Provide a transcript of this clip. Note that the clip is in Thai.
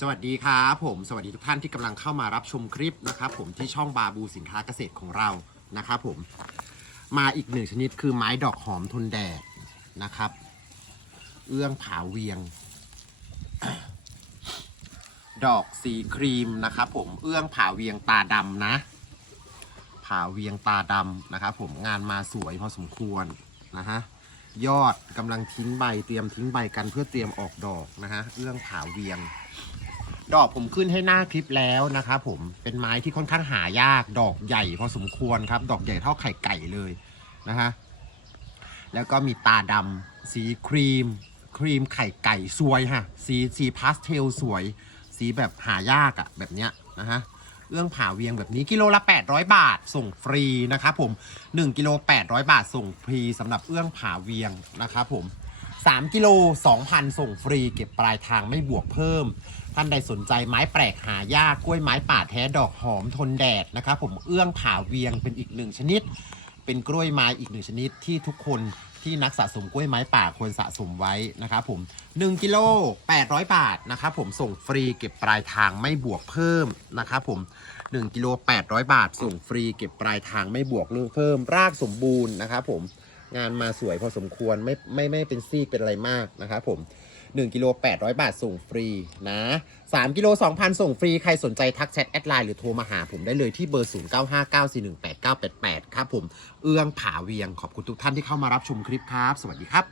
สวัสดีครับผมสวัสดีทุกท่านที่กำลังเข้ามารับชมคลิปนะครับผมที่ช่องบาบูสินค้าเกษตรของเรานะครับผมมาอีกหนึ่งชนิดคือไม้ดอกหอมทนแดดนะครับ เอื้องผาเวียง ดอกสีครีมนะครับผมเอื้องผาเวียงตาดำนะผาเวียงตาดำนะครับผมงานมาสวยพอสมควรนะฮะยอดกำลังทิ้งใบเตรียมทิ้งใบกันเพื่อเตรียมออกดอกนะฮะเอื้องผาเวียง ดอกผมขึ้นให้หน้าคลิปแล้วนะครับผมเป็นไม้ที่ค่อนข้างหายากดอกใหญ่พอสมควรครับ ดอกใหญ่เท่าไข่ไก่เลยนะฮะแล้วก็มีตาดำสีครีม ครีมไข่ไก่สวยฮะสีสีพาสเทลสวย สีแบบหายากอะแบบเนี้ยนะฮะเอื้องผาเวียงแบบนี้กิโลละ 800 บาทส่งฟรีนะครับผม 1กิโล800 บาทส่งฟรีสำหรับเอื้องผาเวียงนะครับผม 3 กิโล 2,000 ส่งฟรี เก็บปลายทางไม่บวกเพิ่ม ท่านใดสนใจไม้แปลกหายากกล้วยไม้ป่าแท้ดอกหอมทนแดดนะครับผมเอื้องผ่าเวียงเป็นอีกหนึ่งชนิด เป็นกล้วยไม้อีกหนึ่งชนิดที่ทุกคนที่นักสะสมกล้วยไม้ป่าควรสะสมไว้นะครับผม1กิโล800 บาทนะครับผมส่งฟรีเก็บปลายทางไม่บวกเพิ่มนะครับผม1กิโล800 บาท ส่งฟรีเก็บปลายทางไม่บวกเพิ่ม รากสมบูรณ์นะครับผม งานมาสวยพอสมควรไม่ไม่ไม่เป็นซีกเป็นอะไรมากนะครับผม1กิโล800 บาทส่งฟรีนะ3กิโล2,000 ส่งฟรี ใครสนใจทักแชทแอดไลน์หรือโทรมาหาผมได้เลยที่เบอร์ 0959418988 ครับผม เอื้องผาเวียงขอบคุณทุกท่านที่เข้ามารับชมคลิปครับ สวัสดีครับ